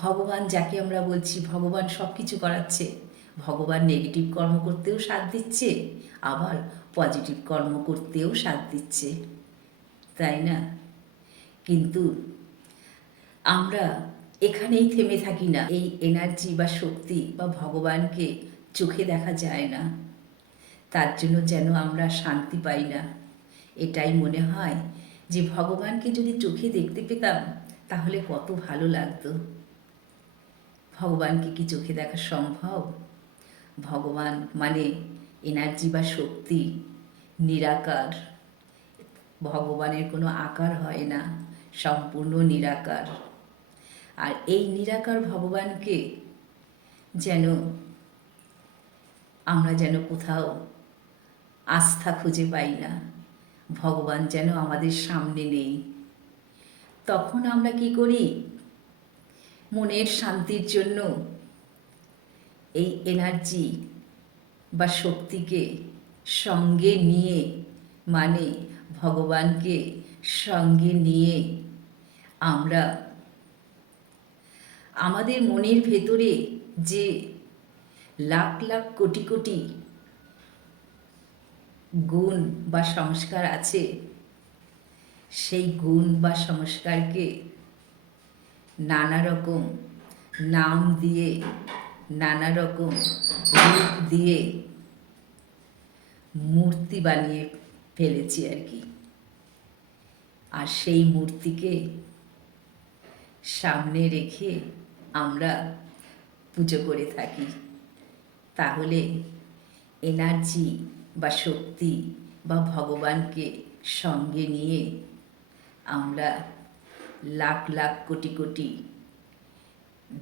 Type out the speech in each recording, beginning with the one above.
ভগবান যাকে আমরা বলছি ভগবান সব কিছু করাচ্ছে, ভগবান নেগেটিভ কর্ম করতেও সাথ দিচ্ছে, আবার পজিটিভ কর্ম করতেও সাথ দিচ্ছে, তাই না? কিন্তু আমরা এখানেই থেমে থাকি না। এই এনার্জি বা শক্তি বা ভগবানকে চোখে দেখা যায় না, তার জন্য যেন আমরা শান্তি পাই না। এটাই মনে হয় যে ভগবানকে যদি চোখে দেখতে পেতাম তাহলে কত ভালো লাগতো। ভগবানকে কি চোখে দেখা সম্ভব? ভগবান মানে এনার্জি বা শক্তি, নিরাকার। ভগবানের কোনো আকার হয় না, সম্পূর্ণ নিরাকার। আর এই নিরাকার ভগবানকে যেন আমরা যেন কোথাও আস্থা খুঁজে পাই না, ভগবান যেন আমাদের সামনে নেই। তখন আমরা কি করি? মনের শান্তির জন্য এই এনার্জি বা শক্তিকে সঙ্গে নিয়ে, মানে ভগবানকে সঙ্গে নিয়ে আমরা আমাদের মনের ভেতরে যে লাখ লাখ কোটি কোটি গুণ বা সংস্কার আছে, সেই গুণ বা সংস্কারকে নানা রকম নাম দিয়ে, নানা রকম রূপ দিয়ে মূর্তি বানিয়ে ফেলেছি আর কি। আর সেই মূর্তিকে সামনে রেখে আমরা পুজো করে থাকি। তাহলে এনার্জি বা শক্তি বা ভগবানকে সঙ্গে নিয়ে আমরা লাখ লাখ কোটি কোটি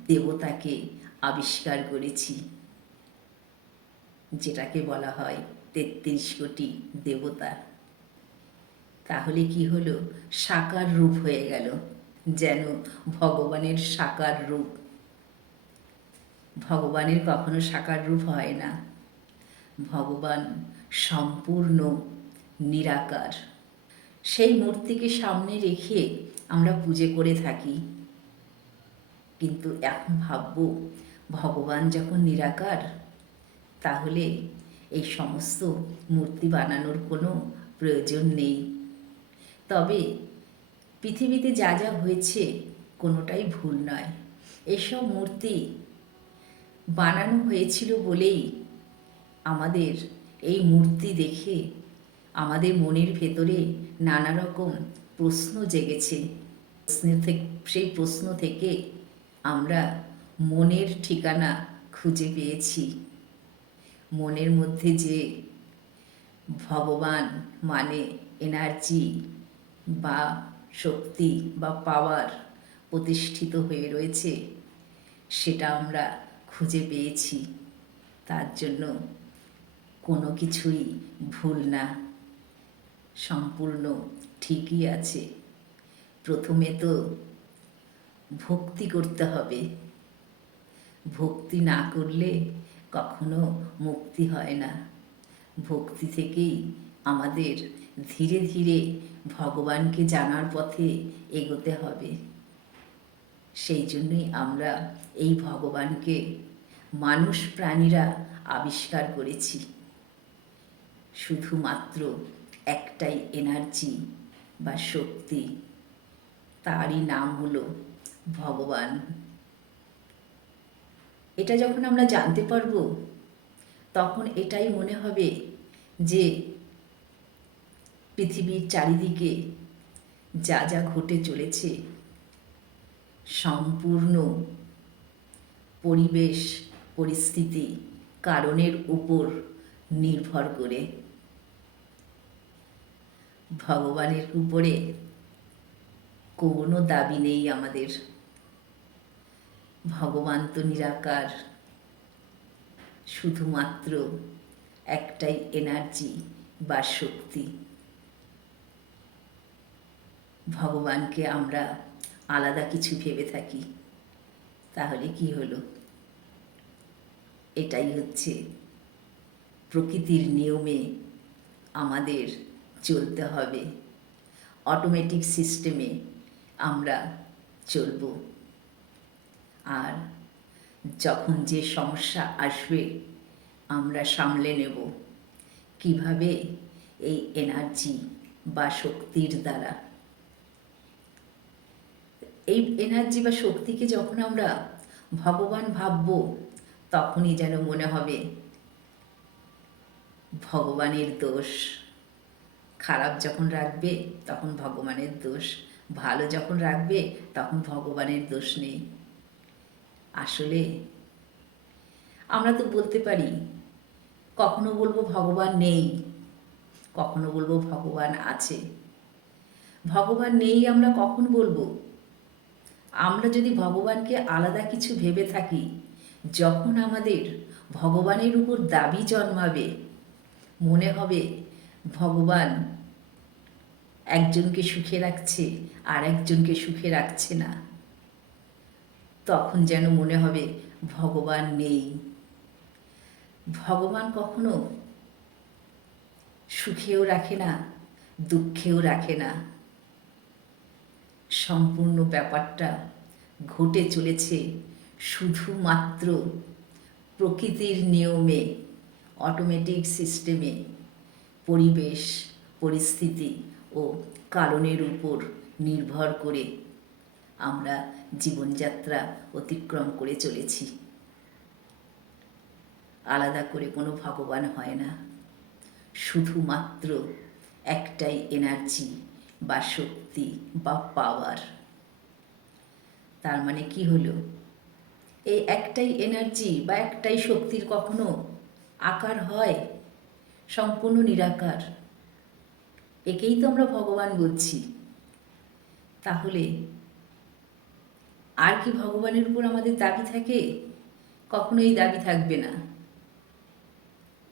দেবতাকে আবিষ্কার করেছি, যেটাকে বলা হয় ৩৩ কোটি দেবতা। তাহলে কি হলো? সাকার রূপ হয়ে গেল, যেন ভগবানের সাকার রূপ। ভগবানের কখনো সাকার রূপ হয় না, ভগবান সম্পূর্ণ নিরাকার। সেই মূর্তিকে সামনে রেখে আমরা পুজো করে থাকি। কিন্তু এখন ভাববো, ভগবান যখন নিরাকার, তাহলে এই সমস্ত মূর্তি বানানোর কোনো প্রয়োজন নেই। তবে পৃথিবীতে যা যা হয়েছে কোনোটাই ভুল নয়। এইসব মূর্তি বানানো হয়েছিল বলেই আমাদের এই মূর্তি দেখে আমাদের মনের ভেতরে নানা রকম প্রশ্ন জেগেছে। সেই প্রশ্ন থেকে আমরা মনের ঠিকানা খুঁজে পেয়েছি। মনের মধ্যে যে ভগবান মানে এনার্জি বা শক্তি বা পাওয়ার প্রতিষ্ঠিত হয়ে রয়েছে, সেটা আমরা খুঁজে পেয়েছি। তার জন্য কোনো কিছুই ভুল না, সম্পূর্ণ ঠিকই আছে। প্রথমে তো ভক্তি করতে হবে। ভক্তি না করলে কখনো মুক্তি হয় না। ভক্তি থেকেই আমাদের ধীরে ধীরে ভগবানকে জানার পথে এগোতে হবে। সেই জন্যই আমরা এই ভগবানকে মানুষ প্রাণীরা আবিষ্কার করেছি। শুধুমাত্র একটাই এনার্জি বা শক্তি, তারই নাম হলো ভগবান। এটা যখন আমরা জানতে পারবো, তখন এটাই মনে হবে যে পৃথিবীর চারিদিকে যা যা ঘটে চলেছে সম্পূর্ণ পরিবেশ পরিস্থিতি কারণের উপর নির্ভর করে। ভগবানের উপরে কোনো দাবি নেই আমাদের। ভগবান তো নিরাকার, শুধুমাত্র একটাই এনার্জি বা শক্তি। ভগবানকে আমরা আলাদা কিছু ভেবে থাকি, তাহলে কি হলো? এটাই হচ্ছে প্রকৃতির নিয়মে আমাদের চলতে হবে। অটোমেটিক সিস্টেমে আমরা চলব। যখন যে সমস্যা আসবে আমরা সামলে নেব কিভাবে, এই এনার্জি বা শক্তির দ্বারা। এই এনার্জি বা শক্তিকে যখন আমরা ভগবান ভাবব, তখনই যেন মনে হবে ভগবানের দোষ। খারাপ যখন রাখবে তখন ভগবানের দোষ, ভালো যখন রাখবে তখন ভগবানের দোষ নেই। আসলে আমরা তো বলতে পারি, কখনো বলবো ভগবান নেই, কখনো বলবো ভগবান আছে। ভগবান নেই আমরা কখন বলবো? আমরা যদি ভগবানকে আলাদা কিছু ভেবে থাকি, যখন আমাদের ভগবানের উপর দাবি জন্মাবে, মনে হবে ভগবান একজনকে সুখে রাখছে আর একজনকে সুখে রাখছে না, তখন যেন মনে হবে ভগবান নেই। ভগবান কখনো সুখেও রাখে না, দুঃখেও রাখে না। সম্পূর্ণ ব্যাপারটা ঘটে চলেছে শুধুমাত্র প্রকৃতির নিয়মে, অটোমেটিক সিস্টেমে, পরিবেশ, পরিস্থিতি ও কারণের উপর নির্ভর করে আমরা জীবনযাত্রা অতিক্রম করে চলেছি। আলাদা করে কোনো ভগবান হয় না, শুধুমাত্র একটাই এনার্জি বা শক্তি বা পাওয়ার। তার মানে কি হলো? এই একটাই এনার্জি বা একটাই শক্তির কখনো আকার হয়? সম্পূর্ণ নিরাকার। একেই তো আমরা ভগবান বলছি। তাহলে আর কি ভগবানের উপর আমাদের দাবি থাকে? কখনোই দাবি থাকবে না।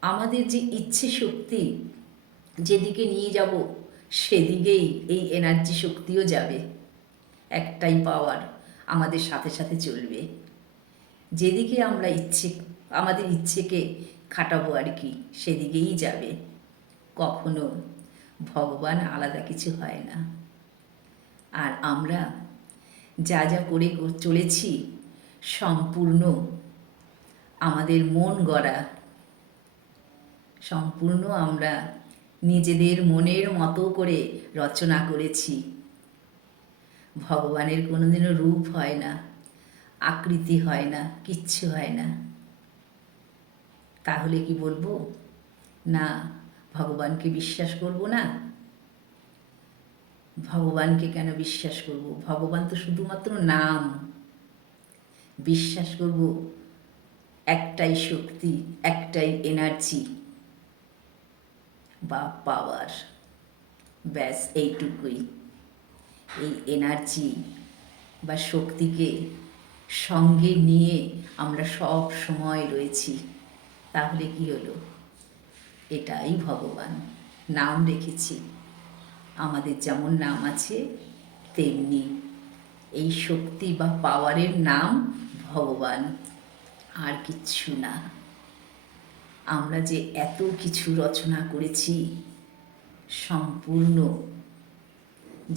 আমাদের যে ইচ্ছে শক্তি যেদিকে নিয়ে যাব, সেদিকেই এই এনার্জি শক্তিও যাবে। একটাই পাওয়ার আমাদের সাথে সাথে চলবে। যেদিকে আমরা আমাদের ইচ্ছেকে খাটাবো আর কি, সেদিকেই যাবে। কখনো ভগবান আলাদা কিছু হয় না। আর আমরা যা যা করে চলেছি সম্পূর্ণ আমাদের মন গড়া, সম্পূর্ণ আমরা নিজেদের মনের মতো করে রচনা করেছি। ভগবানের কোনোদিনও রূপ হয় না, আকৃতি হয় না, কিচ্ছু হয় না। তাহলে কি বলবো না ভগবানকে বিশ্বাস করব না? ভগবানকে কেন বিশ্বাস করব? ভগবান তো শুধুমাত্র নাম। বিশ্বাস করব একটাই শক্তি, একটাই এনার্জি বা পাওয়ার। ব্যাস এইটুকুই। এই এনার্জি বা শক্তিকে সঙ্গে নিয়ে আমরা সব সময় রয়েছি। তাহলে কি হলো? এটাই ভগবান। নাম রেখেছি। আমাদের যেমন নাম আছে, তেমনি এই শক্তি বা পাওয়ারের নাম ভগবান, আর কিচ্ছু না। আমরা যে এত কিছু রচনা করেছি, সম্পূর্ণ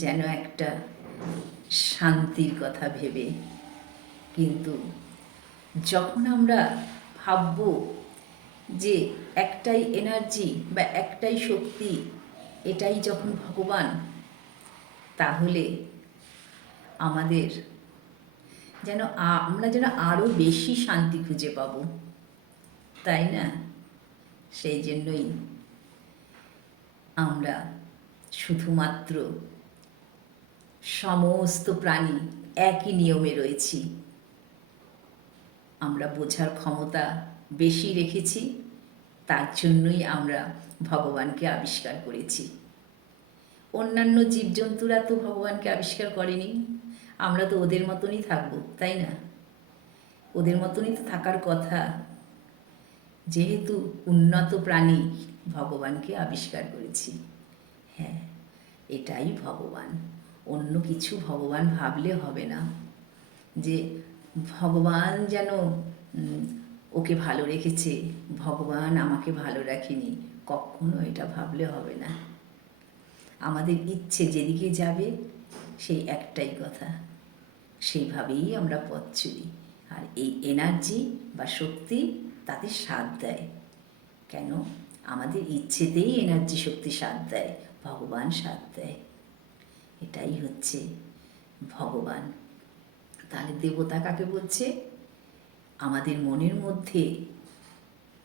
যেন একটা শান্তির কথা ভেবে। কিন্তু যখন আমরা ভাবব যে একটাই এনার্জি বা একটাই শক্তি, এটাই যখন ভগবান, তাহলে আমাদের যেন আমরা যেন আরও বেশি শান্তি খুঁজে পাব, তাই না? সেই জন্যই আমরা শুধুমাত্র সমস্ত প্রাণী একই নিয়মে রয়েছি। আমরা বোঝার ক্ষমতা বেশি রেখেছি, তার জন্যই আমরা ভগবানকে আবিষ্কার করেছি। অন্যান্য জীবজন্তুরা তো ভগবানকে আবিষ্কার করেনি। আমরা তো ওদের মতনই থাকবো, তাই না? ওদের মতনই তো থাকার কথা। যেহেতু উন্নত প্রাণী, ভগবানকে আবিষ্কার করেছি। হ্যাঁ, এটাই ভগবান। অন্য কিছু ভগবান ভাবলে হবে না যে ভগবান যেন ওকে ভালো রেখেছে, ভগবান আমাকে ভালো রাখেনি। কখনো এটা ভাবলে হবে না। আমাদের ইচ্ছে যেদিকে যাবে সেই একটাই কথা, সেইভাবেই আমরা পথ চলি। আর এই এনার্জি বা শক্তি তাতে সাথ দেয়। কেন? আমাদের ইচ্ছেতেই এনার্জি শক্তি সাথ দেয়, ভগবান সাথ দেয়। এটাই হচ্ছে ভগবান। তাহলে দেবতা কাকে বলছে? আমাদের মনের মধ্যে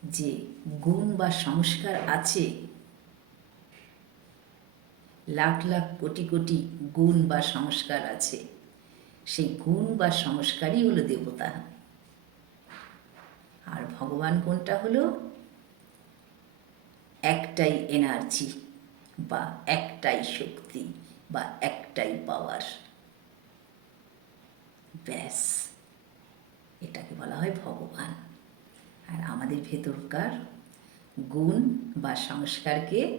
যে গুণ বা সংস্কার আছে, লাখ লাখ কোটি কোটি গুণ বা সংস্কার আছে, সেই গুণ বা সংস্কারই হলো দেবতা। আর ভগবান কোনটা হলো? একটাই এনার্জি বা একটাই শক্তি বা একটাই পাওয়ার। ব্যাস, এটাকে বলা হয় ভগবান। আর আমাদের ভেতরকার গুণ বা সংস্কারকে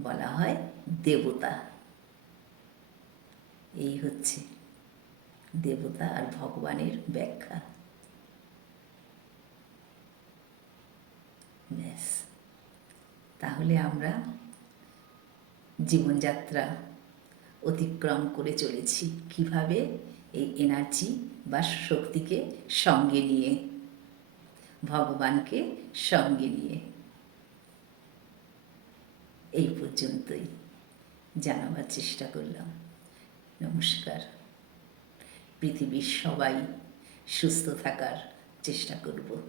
বলা হয় দেবতা। এই হচ্ছে দেবতা আর ভগবানের ব্যাখ্যা। ব্যাস, তাহলে আমরা জীবনযাত্রা অতিক্রম করে চলেছি কিভাবে? এই এনার্জি বা শক্তিকে সঙ্গে নিয়ে, ভগবানকে সঙ্গে নিয়ে। এই পর্যন্তই জানাবার চেষ্টা করলাম। নমস্কার। পৃথিবীর সবাই সুস্থ থাকার চেষ্টা করব।